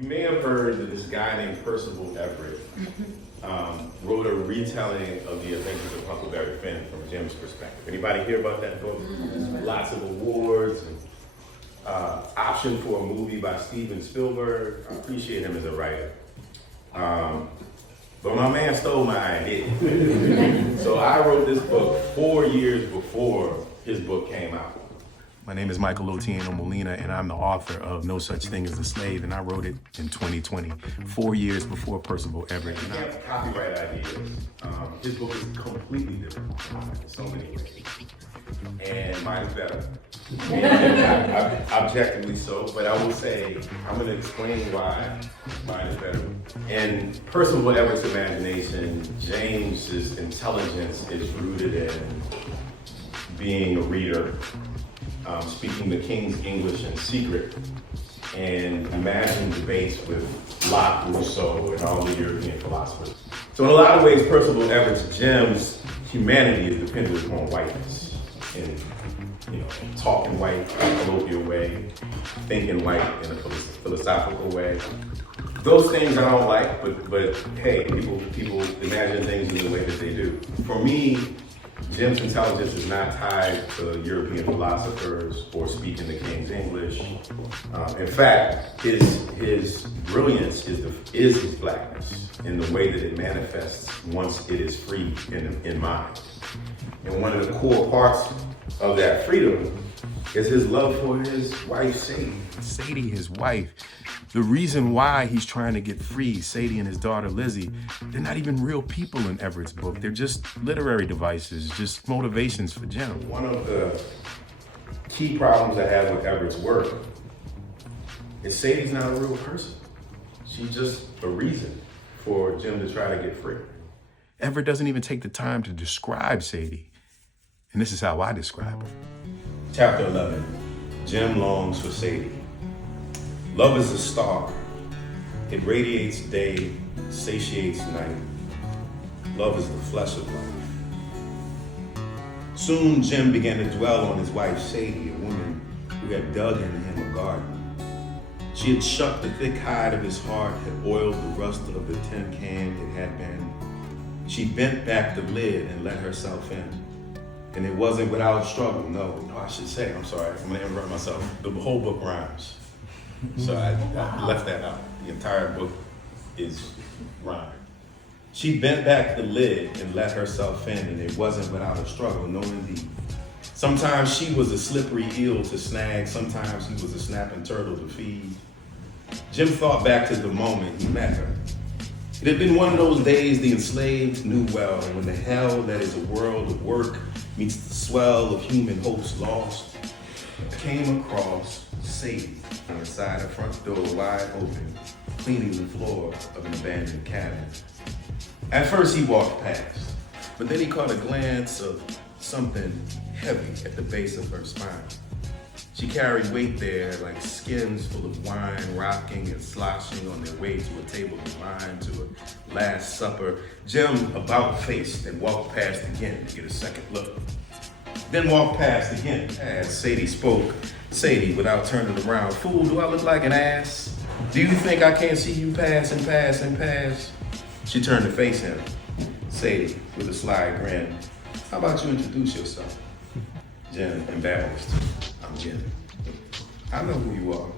You may have heard that this guy named Percival Everett wrote a retelling of the adventures of Huck Finn from Jim's perspective. Anybody hear about that book? Lots of awards and option for a movie by Steven Spielberg. I appreciate him as a writer. But my man stole my idea. So I wrote this book 4 years before his book came out. My name is Michael Otieno Molina, and I'm the author of No Such Thing as Enslaved, and I wrote it in 2020, 4 years before Percival Everett. And I have copyright ideas. His book is completely different in so many ways. And mine is better. And objectively so, but I will say, I'm gonna explain why mine is better. In Percival Everett's imagination, James's intelligence is rooted in being a reader, speaking the King's English in secret, and imagine debates with Locke, Rousseau, and all the European philosophers. So in a lot of ways, Percival Everett's Jim's humanity is dependent upon whiteness. In talking white in a colloquial way, thinking white in a philosophical way. Those things I don't like, but hey, people imagine things in the way that they do. For me, Jim's intelligence is not tied to European philosophers or speaking the King's English. In fact, his brilliance is his blackness in the way that it manifests once it is free in mind. And one of the core parts of that freedom is his love for his wife, Sadie. Sadie, his wife. The reason why he's trying to get free, Sadie and his daughter, Lizzie, they're not even real people in Everett's book. They're just literary devices, just motivations for Jim. One of the key problems I have with Everett's work is Sadie's not a real person. She's just a reason for Jim to try to get free. Everett doesn't even take the time to describe Sadie. And this is how I describe her. Chapter 11, Jim longs for Sadie. Love is a star. It radiates day, satiates night. Love is the flesh of life. Soon Jim began to dwell on his wife, Sadie, a woman who had dug into him a garden. She had shucked the thick hide of his heart, had oiled the rust of the tin can it had been. She bent back the lid and let herself in. And it wasn't without struggle, no, I should say, I'm sorry, I'm gonna interrupt myself. The whole book rhymes. So I left that out. The entire book is rhyme. She bent back the lid and let herself in, and it wasn't without a struggle, no indeed. Sometimes she was a slippery eel to snag, sometimes he was a snapping turtle to feed. Jim thought back to the moment he met her. It had been one of those days the enslaved knew well, when the hell that is a world of work meets the swell of human hopes lost, came across Sadie inside her front door wide open, cleaning the floor of an abandoned cabin. At first he walked past, but then he caught a glance of something heavy at the base of her spine. She carried weight there like skins full of wine rocking and sloshing on their way to a table of wine to a last supper. Jim about-faced and walked past again to get a second look. Then walked past again as Sadie spoke. Sadie, without turning around, "Fool, do I look like an ass? Do you think I can't see you pass and pass and pass?" She turned to face him. Sadie, with a sly grin, "How about you introduce yourself?" Jim, embarrassed. "I'm Jim. I know who you are.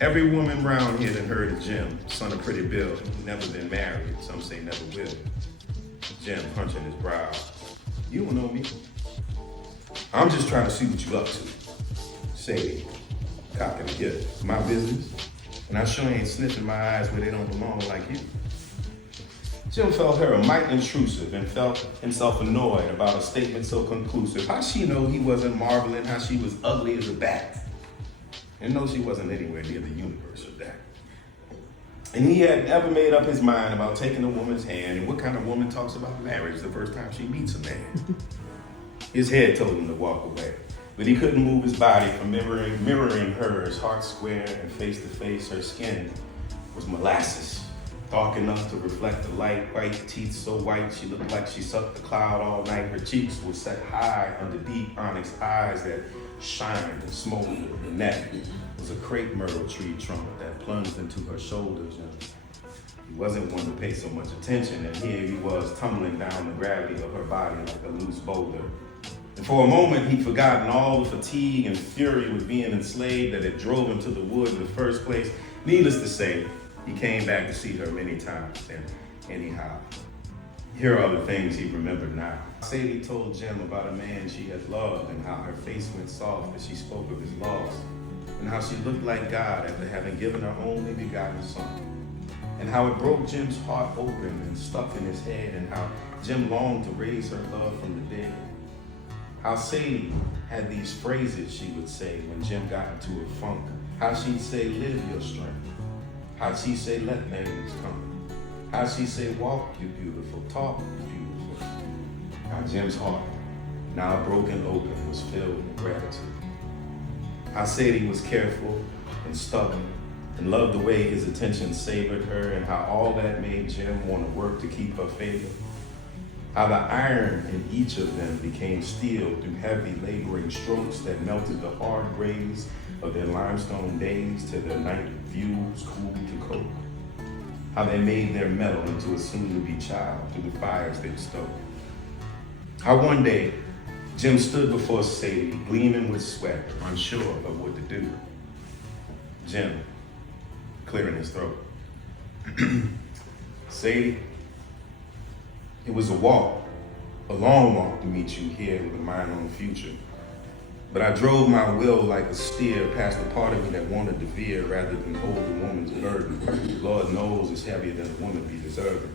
Every woman round here done heard of Jim, son of Pretty Bill, never been married, some say never will." Jim punching his brow. "You don't know me. I'm just trying to see what you up to." Sadie, cocking a gift. "My business? And I sure ain't sniffing my eyes where they don't belong like you." Jim felt her a mite intrusive and felt himself annoyed about a statement so conclusive. How she know he wasn't marveling how she was ugly as a bat? And no, she wasn't anywhere near the universe of that. And he had never made up his mind about taking a woman's hand, and what kind of woman talks about marriage the first time she meets a man? His head told him to walk away, but he couldn't move his body from mirroring hers, heart square and face to face. Her skin was molasses, dark enough to reflect the light, white teeth so white she looked like she sucked the cloud all night. Her cheeks were set high under deep onyx eyes that shined and smoldered. The neck was a crepe myrtle tree trunk that plunged into her shoulders. And he wasn't one to pay so much attention, and here he was tumbling down the gravity of her body like a loose boulder. And for a moment, he'd forgotten all the fatigue and fury with being enslaved that had drove him to the wood in the first place. Needless to say, he came back to see her many times, and anyhow, here are the things he remembered now. Sadie told Jim about a man she had loved and how her face went soft as she spoke of his loss, and how she looked like God after having given her only begotten son, and how it broke Jim's heart open and stuck in his head, and how Jim longed to raise her love from the dead. How Sadie had these phrases she would say when Jim got into a funk. How she'd say, live your strength. How she'd say, let things come. How she'd say, walk you beautiful, talk you beautiful. How Jim's heart, now broken open, was filled with gratitude. How Sadie was careful and stubborn and loved the way his attention savored her, and how all that made Jim want to work to keep her favor. How the iron in each of them became steel through heavy laboring strokes that melted the hard grays of their limestone days till their night views cooled to coke. How they made their metal into a soon-to-be child through the fires they stoked. How one day, Jim stood before Sadie, gleaming with sweat, unsure of what to do. Jim, clearing his throat. Sadie, it was a walk, a long walk to meet you here with a mind on the future. But I drove my will like a steer past the part of me that wanted to veer rather than hold the woman's burden. Lord knows it's heavier than a woman be deserving.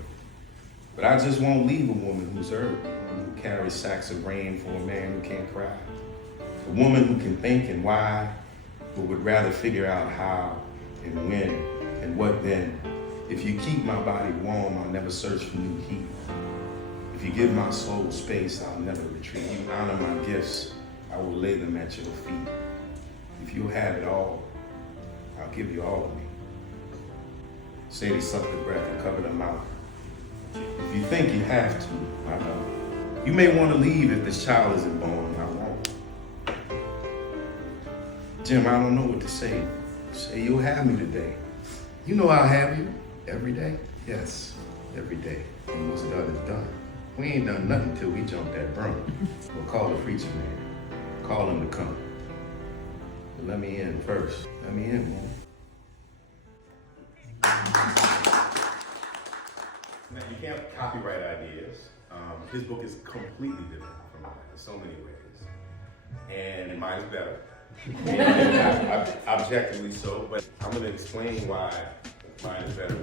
But I just won't leave a woman who's urban, who carries sacks of rain for a man who can't cry. A woman who can think and why, but would rather figure out how and when and what then. If you keep my body warm, I'll never search for new heat. If you give my soul space, I'll never retreat. You honor my gifts, I will lay them at your feet. If you have it all, I'll give you all of me. Sadie sucked the breath and covered her mouth. If you think you have to, I won't. You may want to leave if this child isn't born, I won't. Jim, I don't know what to say. Say you'll have me today. You know I'll have you every day. Yes, every day. And what's done is done. We ain't done nothing till we jump that broom. We'll call the preacher man. Call him to come. But let me in first. Let me in, man. Now, you can't copyright ideas. His book is completely different from mine in so many ways. And mine is better. And objectively so, but I'm going to explain why mine is better.